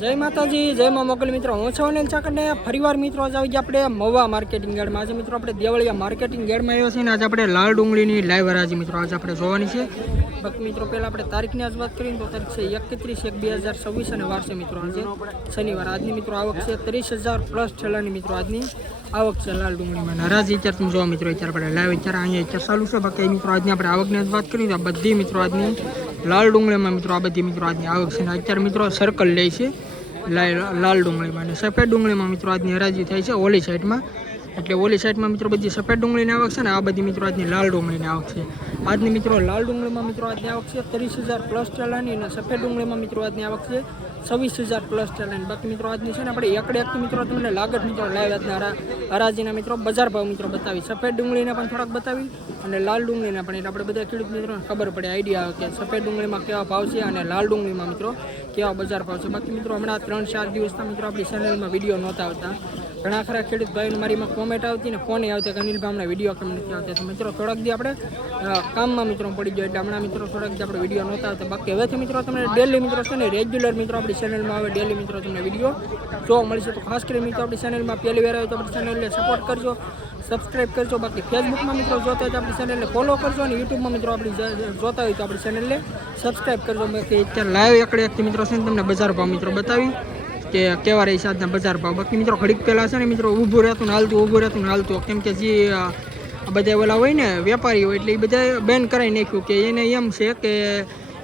જય માતાજી, જય માં મોગલ મિત્રો. હું છું અનિલ ચાકરને. ફરીવાર મિત્રો આજે આવી ગયા આપણે મહુવા માર્કેટિંગ યાર્ડમાં. આજે મિત્રો આપણે દેવળિયા માર્કેટિંગ યાર્ડમાં આવ્યો છે ને આજે આપણે લાલ ડુંગળીની લાઈવ હરાજી મિત્રો આજે આપણે જોવાની છે. બાકી મિત્રો પહેલાં આપણે તારીખની આજ વાત કરીએ તો તારીખ છે 31/1/2026 અને વાર છે મિત્રો આજે શનિવાર. આજની મિત્રો આવક છે 30,000 પ્લસ ઠેલાની મિત્રો આજની આવક છે લાલ ડુંગળીમાં. હરાજી અત્યારે તમે જોવા મિત્રો અત્યારે આપણે લાઈવ અત્યારે અહીંયા અત્યારે ચાલુ છે. બાકી મિત્રો આજની આપણે આવકની આજ વાત કરીએ તો બધી મિત્રો આજની લાલ ડુંગળીમાં મિત્રો આ બધી મિત્રો આજની આવક છે. અત્યારે મિત્રો સર્કલ લે છે લાલ ડુંગળીમાં અને સફેદ ડુંગળીમાં મિત્રો આજની હરાજી થાય છે ઓલી સાઈડમાં. એટલે ઓલી સાઈડમાં મિત્રો બધી સફેદ ડુંગળીની આવક છે ને આ બધી મિત્રો આજની લાલ ડુંગળીની આવક છે. આજની મિત્રો લાલ ડુંગળીમાં મિત્રો આજની આવક છે 30,000 પ્લસ ટેલાની અને સફેદ ડુંગળીમાં મિત્રો આજની આવક છે 26,000 પ્લસ ટેલાની. બાકી મિત્રો આજની છે ને આપણે એકડે એકથી મિત્રો તમને લાગત મિત્રો લાઈવ આજના હરાજીના મિત્રો બજાર ભાવ મિત્રો બતાવી. સફેદ ડુંગળીને પણ થોડાક બતાવી અને લાલ ડુંગળીના પણ એટલે આપણે બધા ખેડૂત મિત્રોને ખબર પડે આઈડિયા આવે કે સફેદ ડુંગળીમાં કેવા ભાવ છે અને લાલ ડુંગળીમાં મિત્રો કેવા બજાર ભાવ છે. બાકી મિત્રો હમણાં 3-4 દિવસના મિત્રો આપણી ચેનલમાં વિડીયો નહોતા આવતા. ઘણા ખરા ખેડૂત ભાઈઓને મારીમાં કોમેન્ટ આવતી ને ફોને આવતી કે અનિલભાઈ હમણાં વિડીયો કેમ નથી આવતા. તો મિત્રો થોડાક દી આપણે કામમાં મિત્રો પડી ગયો એટલે હમણાં મિત્રો થોડાક દી આપણે વિડીયો નહોતા આવતા. બાકી હવેથી મિત્રો તમને ડેલી મિત્રો છે ને રેગ્યુલર મિત્રો આપણી ચેનલમાં આવે ડેલી મિત્રો તમને વિડીયો જોવા મળશે. તો ખાસ કરીને મિત્રો આપણી ચેનલમાં પહેલી વાર આવે તો આપણી ચેનલને સપોર્ટ કરજો, સબસ્ક્રાઈબ કરજો. બાકી ફેસબુકમાં મિત્રો જોતા હોય તો આપણી ચેનલને ફોલો કરજો અને યુટ્યુબમાં મિત્રો આપણી જોતા હોય તો આપણી ચેનલને સબસ્ક્રાઈબ કરજો. બાકી અત્યારે લાઈવ એકડે એકથી મિત્રો છે ને તમને બજાર ભાવ મિત્રો બતાવી કે કેવા રહી સાતના બજાર ભાવ. બાકી મિત્રો ઘડીક પહેલાં છે ને મિત્રો ઊભું રહેતું ને હાલતું કેમ કે જે બધા ઓલા હોય ને વેપારી હોય એટલે એ બધા બેન કરાવી નાખ્યું કે એને એમ છે કે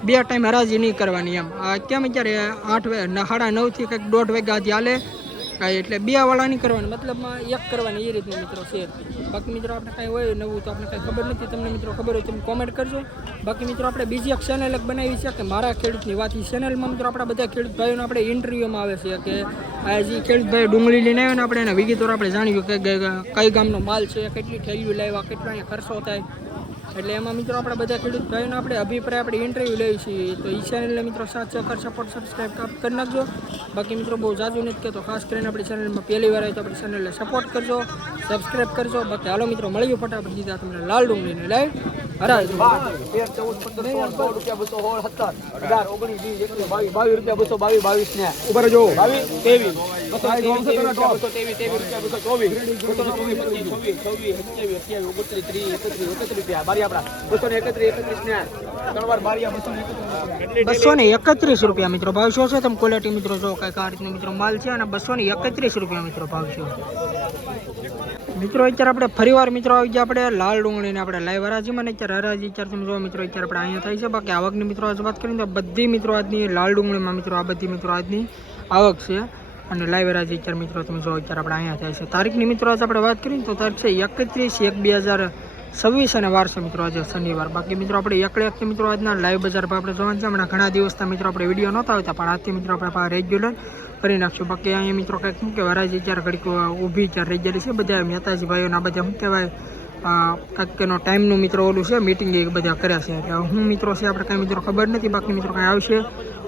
2 ટાઈમ હરાજી નહીં કરવાની એમ. કેમ અત્યારે 8:30 કંઈક 1:30 વાગ્યાથી હાલે એટલે 2 વાળા નહીં કરવાની મતલબમાં 1 કરવાની એ રીતનું મિત્રો છે. બાકી મિત્રો આપણે કાંઈ હોય નવું તો આપણે કાંઈ ખબર નથી. તમને મિત્રો ખબર હોય તમે કોમેન્ટ કરજો. બાકી મિત્રો આપણે બીજી એક ચેનલ એક બનાવી છે કે મારા ખેડૂતની વાત. એ ચેનલમાં મિત્રો આપણા બધા ખેડૂત ભાઈઓને આપણે ઇન્ટરવ્યુમાં આવે છે કે આ જે ખેડૂત ભાઈ ડુંગળી લઈને આવ્યો ને આપણે એના વિગતવાર આપણે જાણ્યું કે કઈ ગામનો માલ છે, કેટલી થેલીઓ લાવ્યા, કેટલો અહીંયા ખર્ચો થાય. એટલે એમાં મિત્રો આપણા બધા ખેડૂત ભાઈઓને આપણે અભિપ્રાય આપણે ઇન્ટરવ્યૂ લઈએ છીએ. તો એ ચેનલને મિત્રો સાથ સહકાર સપોર્ટ સબસ્ક્રાઈબ કરી નાખજો. બાકી મિત્રો બહુ જાજુ નથી કહેતો, ખાસ કરીને આપણી ચેનલમાં પહેલી વાર આવે તો આપણી ચેનલને સપોર્ટ કરજો, સબસ્ક્રાઈબ કરજો. બાકી હાલો મિત્રો મળીએ ફટાફટ દીધા તમને લાલ ડુંગળીને લાઈવ હરાજી 13, 14, 15, 16 રૂપિયા 216, 17, 18, 19, 20, 21, 22 રૂપિયા 222 ને ઉપર જો 22, 23, 231 રૂપિયા મિત્રો ભાવ છે. તમે ક્વોલિટી મિત્રો જો કઈક આ રીતનો મિત્રો માલ છે અને 231 રૂપિયા મિત્રો ભાવ છે. મિત્રો અત્યારે આપણે ફરીવાર મિત્રો આવી ગયા આપણે લાલ ડુંગળીને આપણે લાઈવ હરાજીમાં ને અત્યારે હરાજી અત્યારે તમે જોવા મિત્રો અત્યારે આપણે અહીંયા થાય છે. બાકી આવકની મિત્રો આજ વાત કરીએ તો બધી મિત્રો આજની લાલ ડુંગળીમાં મિત્રો આ બધી મિત્રો આજની આવક છે અને લાઈવ હરાજી અત્યારે મિત્રો તમે જો અત્યારે આપણે અહીંયા થાય છે. તારીખની મિત્રો આજે આપણે વાત કરીએ તો તારીખ છે 31/1/2026 અને વાર છે મિત્રો આજે શનિવાર. બાકી મિત્રો આપણે એકડે એકથી મિત્રો આજના લાઈવ બજાર ભાવ આપણે જોવાનું છે. હમણાં ઘણા દિવસના મિત્રો આપણે વિડીયો નહોતા આવતા પણ આજથી મિત્રો આપણે રેગ્યુલર કરી નાખશું. બાકી અહીંયા મિત્રો કંઈક શું કહેવાય હરાજી અત્યારે ઘડીક ઊભી અત્યારે રહી ગયેલી છે. બધા મહેતાજી ભાઈઓને આ બધા શું કહેવાય કંઈક એનો ટાઈમનું મિત્રો ઓલું છે મિટિંગ એ બધા કર્યા છે. એટલે હું મિત્રો છે આપણે કાંઈ મિત્રો ખબર નથી. બાકી મિત્રો કાંઈ આવશે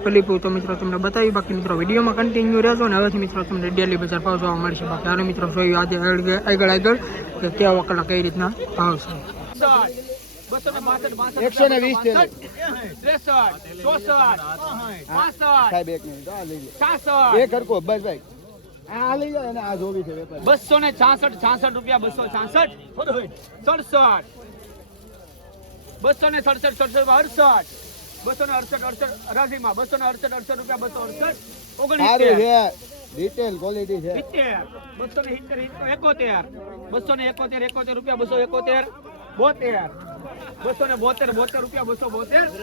પલીપું તો મિત્રો તમને બતાવી. બાકી મિત્રો વિડીયોમાં કન્ટિન્યુ રહેજો અને હવેથી મિત્રો તમને ડેલી બજાર ભાવ જોવા મળશે. બાકી હાલો મિત્રો જોયું આજે આગળ કે કેવા કલાક કઈ રીતના ભાવ છે. 120 266 રૂપિયા 266 267 268 હરાજીમાં 268 રૂપિયા 268 રિટેલ ક્વોલિટી છે 271 રૂપિયા 271 72 272 રૂપિયા 272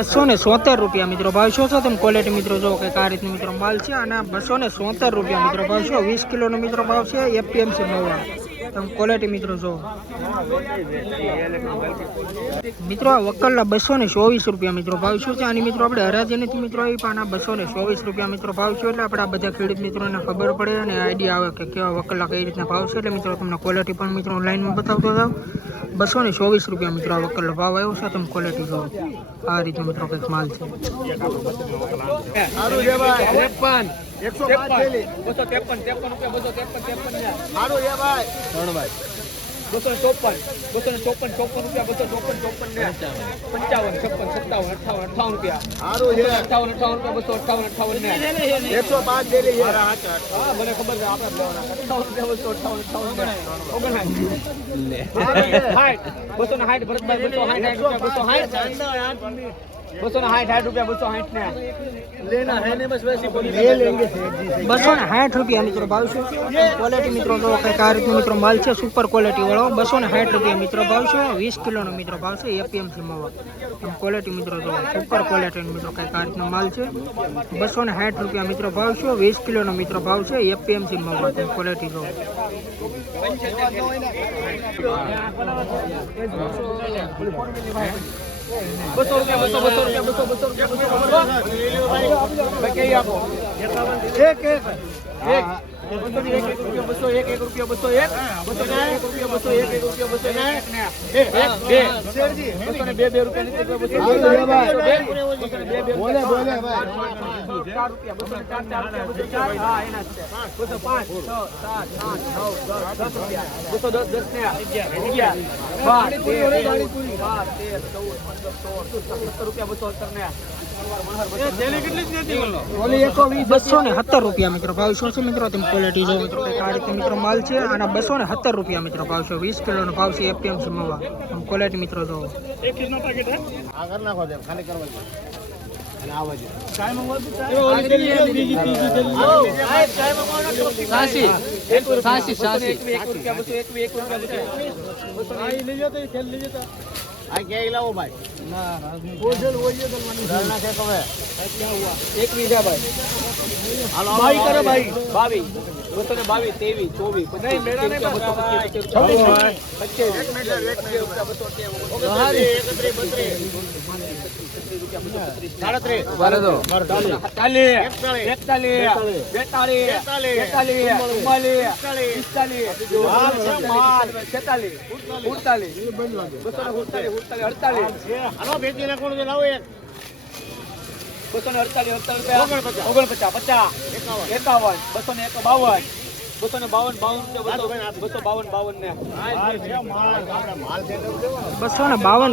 276 રૂપિયા મિત્રો ભાવ છો તમે ક્વોલિટી મિત્રો જો કે આ રીતનો મિત્રો માલ છે અને 276 રૂપિયા મિત્રો ભાવ છે. 20 કિલોનો મિત્રો ભાવ છે એપીએમસી મહુવા. તમે ક્વોલિટી મિત્રો જો મિત્રો આ વકલના 224 રૂપિયા મિત્રો ભાવ શું છે. આની મિત્રો આપણે હરાજી નથી મિત્રો એ પણ આ 224 રૂપિયા મિત્રો ભાવ છે. એટલે આપણે આ બધા ખેડૂત મિત્રોને ખબર પડે અને આઈડિયા આવે કે કેવા વકલના કઈ રીતના ભાવ છે. એટલે મિત્રો તમને ક્વોલિટી પણ મિત્રો લાઈનમાં બતાવતો જાવ. 224 રૂપિયા મિત્રો આ વકલનો ભાવ આવ્યો છે. તમે ક્વોલિટી જો આ રીતનો મિત્રો કંઈક માલ છે. 105 થેલી 253 રૂપિયા 253 ને સારું છે ભાઈ ત્રણ ભાઈ 254 રૂપિયા 254 ને 55 56 57 58 રૂપિયા સારું છે 58 રૂપિયા 258 ને 105 થેલી છે હા મને ખબર છે આપણે લેવાના 58 258 ભરતભાઈ 260 રૂપિયા 260 ને લેના है ने बस वैसी बोली ले लेंगे 260 રૂપિયા મિત્રો ભાવ છે ક્વોલિટી મિત્રો તો કઈક આ રીતનો મિત્રો માલ છે સુપર ક્વોલિટી વાળો 260 રૂપિયા મિત્રો ભાવ છે 20 કિલોનો મિત્રો ભાવ છે એપીએમસી માં ક્વોલિટી મિત્રો તો સુપર ક્વોલિટી મિત્રો કઈક આ રીતનો માલ છે 260 રૂપિયા મિત્રો ભાવ છે 20 કિલોનો મિત્રો ભાવ છે એપીએમસી માં ક્વોલિટી તો 200 રૂપિયા એક રૂપિયા મિત્રો ભાવ છે મિત્રો તમે ક્વોલિટી જો મિત્રો આ રીતે મિત્રો માલ છે અને 270 રૂપિયા મિત્રો ભાવ છે 20 કિલોનો ભાવ છે એપીએમસી માં ક્વોલિટી મિત્રો જો એક કિલો પેકેટ હે આગળ નાખો દે ખાલી કરવા દે અને આવા દે ચાય મંગવાતું ચાય બીજી ત્રીજી ચાય મંગવાનો સાસી રૂપિયા 201 આ લઈ જતો ખેલ લઈ જતો આ કે લાવો ભાઈ ના બોજલ હોઈએ તો મને ના કે કવે क्या हुआ एक वीजा भाई हेलो भाई करो भाई 22 23 24 नहीं मेरा नहीं 26 एक मिनट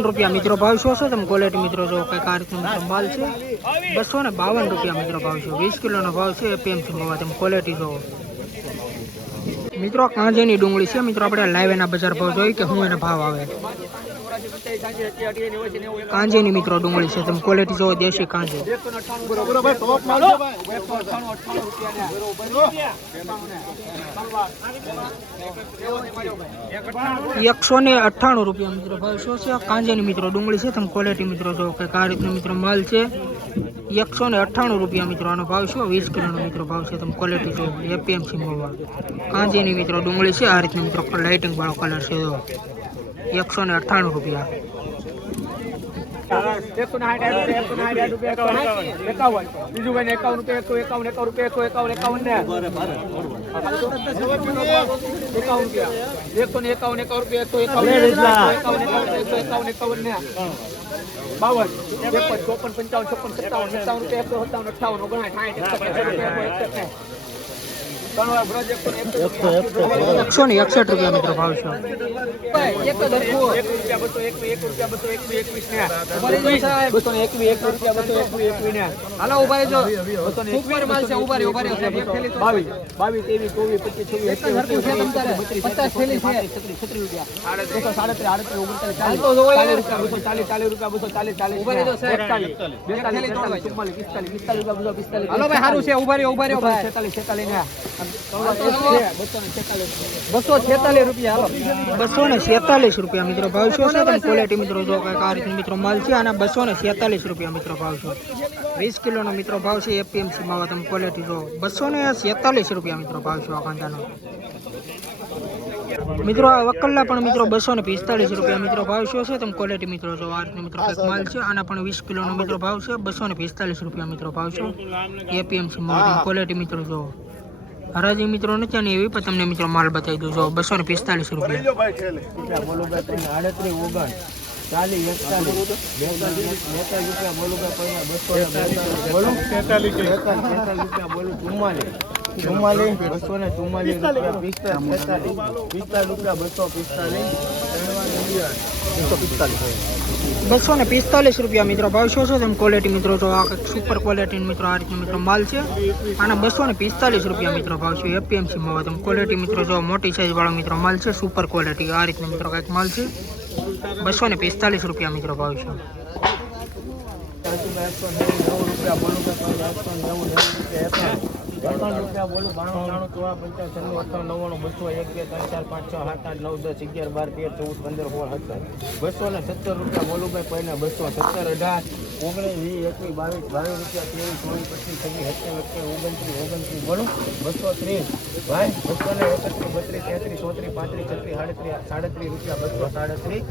રૂપિયા મિત્રો ભાવ શું છે તમે ક્વોલિટી મિત્રો જો કઈ આ રીતનો માલ છે 252 રૂપિયા મિત્રો ભાવ છે 20 કિલોનો ભાવ છે એપીએમસી માં તમે ક્વોલિટી જો મિત્રો કાંજેની ડુંગળી છે મિત્રો આપણે લાઈવ એના બજાર ભાવ જોઈ કે હું એના ભાવ આવે કાંજેની મિત્રો ડુંગળી છે તમે ક્વોલિટી જોવો દેશી કાંજે 198 રૂપિયા મિત્રો ભાવ શું છે કાંજેની મિત્રો ડુંગળી છે તમે ક્વોલિટી મિત્રો જો કે આ રીતનો મિત્રો માલ છે 198 રૂપિયા મિત્રો આનો ભાવ છે 20 કિલોનો મિત્રો ભાવ છે તમે ક્વોલિટી જો એપીએમસી માં કાંજેની મિત્રો ડુંગળી છે આ રીતનો મિત્રો લાઇટિંગ વાળો કલર છે જો 198 રૂપિયા 160 રૂપિયા બીજું ભાઈ 51 રૂપિયા 161 રૂપિયા મિત્રો ભાવ છે હાલો ઉભા રહેજો ઉપર માલ છે ઉભા રહે 22 23 24 25 26 50 થેલી છે 36 રૂપિયા 237 240 ઉભા રહેજો સાહેબ 42 હાલો ભાઈ સારું છે ઉભા રહ્યો ભાઈ 46 ને 246 રૂપિયા હાલો 246 રૂપિયા મિત્રો ભાવ શું છે તમે ક્વોલિટી મિત્રો જો કઈ આ રીતનો મિત્રો માલ છે આના 246 રૂપિયા મિત્રો ભાવ છે 20 કિલોનો મિત્રો ભાવ છે એપીએમસી માં તમે ક્વોલિટી જો 247 રૂપિયા મિત્રો ભાવ છે આ કાંદાનો મિત્રો આ વકલ્લા પણ મિત્રો 245 રૂપિયા મિત્રો ભાવ શું છે તમે ક્વોલિટી મિત્રો જો આ રીતનો મિત્રો કઈક માલ છે આના પણ 20 કિલોનો મિત્રો ભાવ છે 245 રૂપિયા મિત્રો ભાવ છે એપીએમસી માં ક્વોલિટી મિત્રો જો હરાજી મિત્રો નથી અને એવી પણ તમને મિત્રો માલ બતાવી દઉં જો 245 રૂપિયા 40 41 42 રૂપિયા બોલું ભાઈ પહેલા 200 બોલું 43 રૂપિયા બોલું 44 244 રૂપિયા 245 રૂપિયા મિત્રો ભાવ શું છે તેમ ક્વોલિટી મિત્રો જો આ સુપર ક્વોલિટી મિત્રો આ રીતનો મિત્રો માલ છે આના 245 રૂપિયા મિત્રો ભાવ છે એપીએમસી માં તેમ ક્વોલિટી મિત્રો જો મોટી સાઈઝ વાળો મિત્રો માલ છે સુપર ક્વોલિટી આ રીતનો મિત્રો કંઈક માલ છે 245 રૂપિયા મિત્રો ભાવ છે. રૂપિયા બોલું 92 93 54 55 56 1 2 13 14 15 16 17 270 રૂપિયા બોલું ભાઈ પહેલા 217 18 19 20 22 રૂપિયા 23 24 25 26 27 28 29 બોલું 230 ભાઈ 231 32 33 34 35 36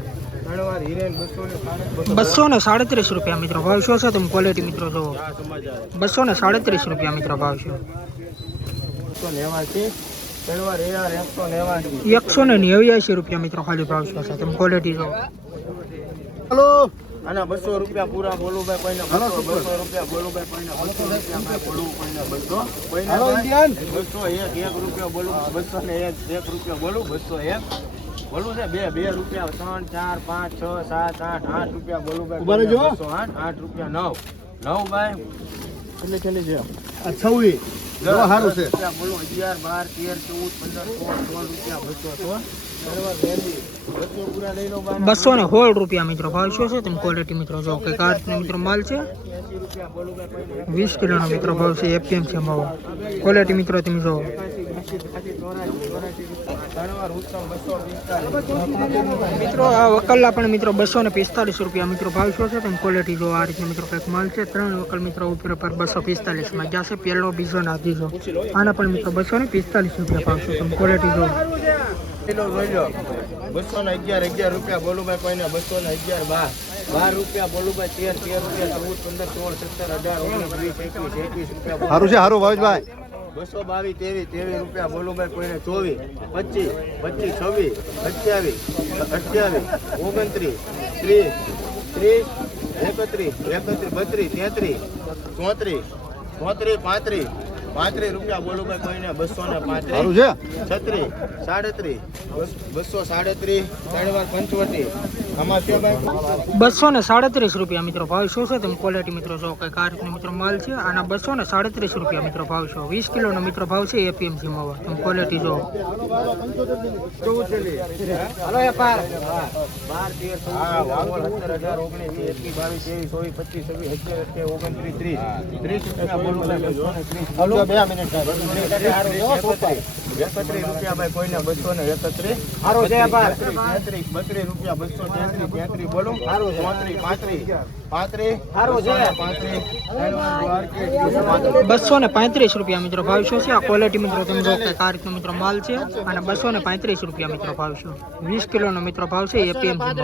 37 રૂપિયા મિત્રો ભાવ શું છે તમે ક્વોલિટી મિત્રો જો 237 રૂપિયા મિત્રો ભાવ છે. 189 રૂપિયા મિત્રો ખાલી ભાવ છે તમે ક્વોલિટી જો. હલો આના 200 રૂપિયા પૂરા બોલું ભાઈ કોઈને 200 રૂપિયા બોલું ભાઈ કોઈને 200 રૂપિયા ભાઈ બોલું કોઈને 200 કોઈને 201 રૂપિયા બોલું 201 રૂપિયા બોલું 201 બોલું છે 2 રૂપિયા 3 4 5 6 7 8 8 રૂપિયા બોલું ભાઈ 208 8 રૂપિયા 9 ભાઈ છેલ્લી છે આ 26 જો સારું છે બોલું 11 12 13 14 15 16 રૂપિયા 216 રૂપિયા મિત્રો ભાવ શું છે તમે ક્વોલિટી મિત્રો જો કે કાર્ટનો મિત્રો માલ છે 20 કિલોનો મિત્રો ભાવ છે એપીએમસી ભાવ ક્વોલિટી મિત્રો તમે જો મિત્રો આ વકલના પણ મિત્રો 245 રૂપિયા મિત્રો ભાવ શું છે તમે ક્વોલિટી જો આ રીતે મિત્રો કંઈક માલ છે 3 વકલ મિત્રો ઉપર પર 245 માં જશે પહેલો બીજો ના ત્રીજો આના પણ મિત્રો 245 રૂપિયા ભાવ છે તમે ક્વોલિટી જો. કિલો જોઈજો 211 રૂપિયા બોલું ભાઈ કોઈને 211 12 રૂપિયા બોલું ભાઈ 13 રૂપિયા 14 15 16 17 18 19 20 21 રૂપિયા સારું છે સારું ભાવેશભાઈ 222 23 રૂપિયા બોલું ભાઈ કોઈને 24 25 26 27 28 29 30 31 32 33 34 રૂપિયા બોલું ભાઈ કોઈને 235 સારું છે 36 37 237 3 વાર 85 આમાં છે ભાઈ 237 રૂપિયા મિત્રો ભાવ શું છે તમે ક્વોલિટી મિત્રો જો કંઈક આ રીતનો મિત્રો માલ છે આના 237 રૂપિયા મિત્રો ભાવ છે 20 કિલોનો મિત્રો ભાવ છે એપીએમસી માં તમે ક્વોલિટી જો. હાલો એ પાર 12 13 17 18 19 20 21 22 23 24 25 26 27 28 29 30 રૂપિયા બોલું 230 2 મિનિટ 31 રૂપિયા ભાઈ કોઈને 231 સારું છે પાર 32 રૂપિયા 233 બોલું સારું 35 સારું છે 235 રૂપિયા મિત્રો ભાવ શું છે આ ક્વોલિટી મિત્રો તમે જો કંઈક આ રીતનો મિત્રો માલ છે અને 235 રૂપિયા મિત્રો ભાવ છે 20 કિલોનો મિત્રો ભાવ છે એપીએમસી માં.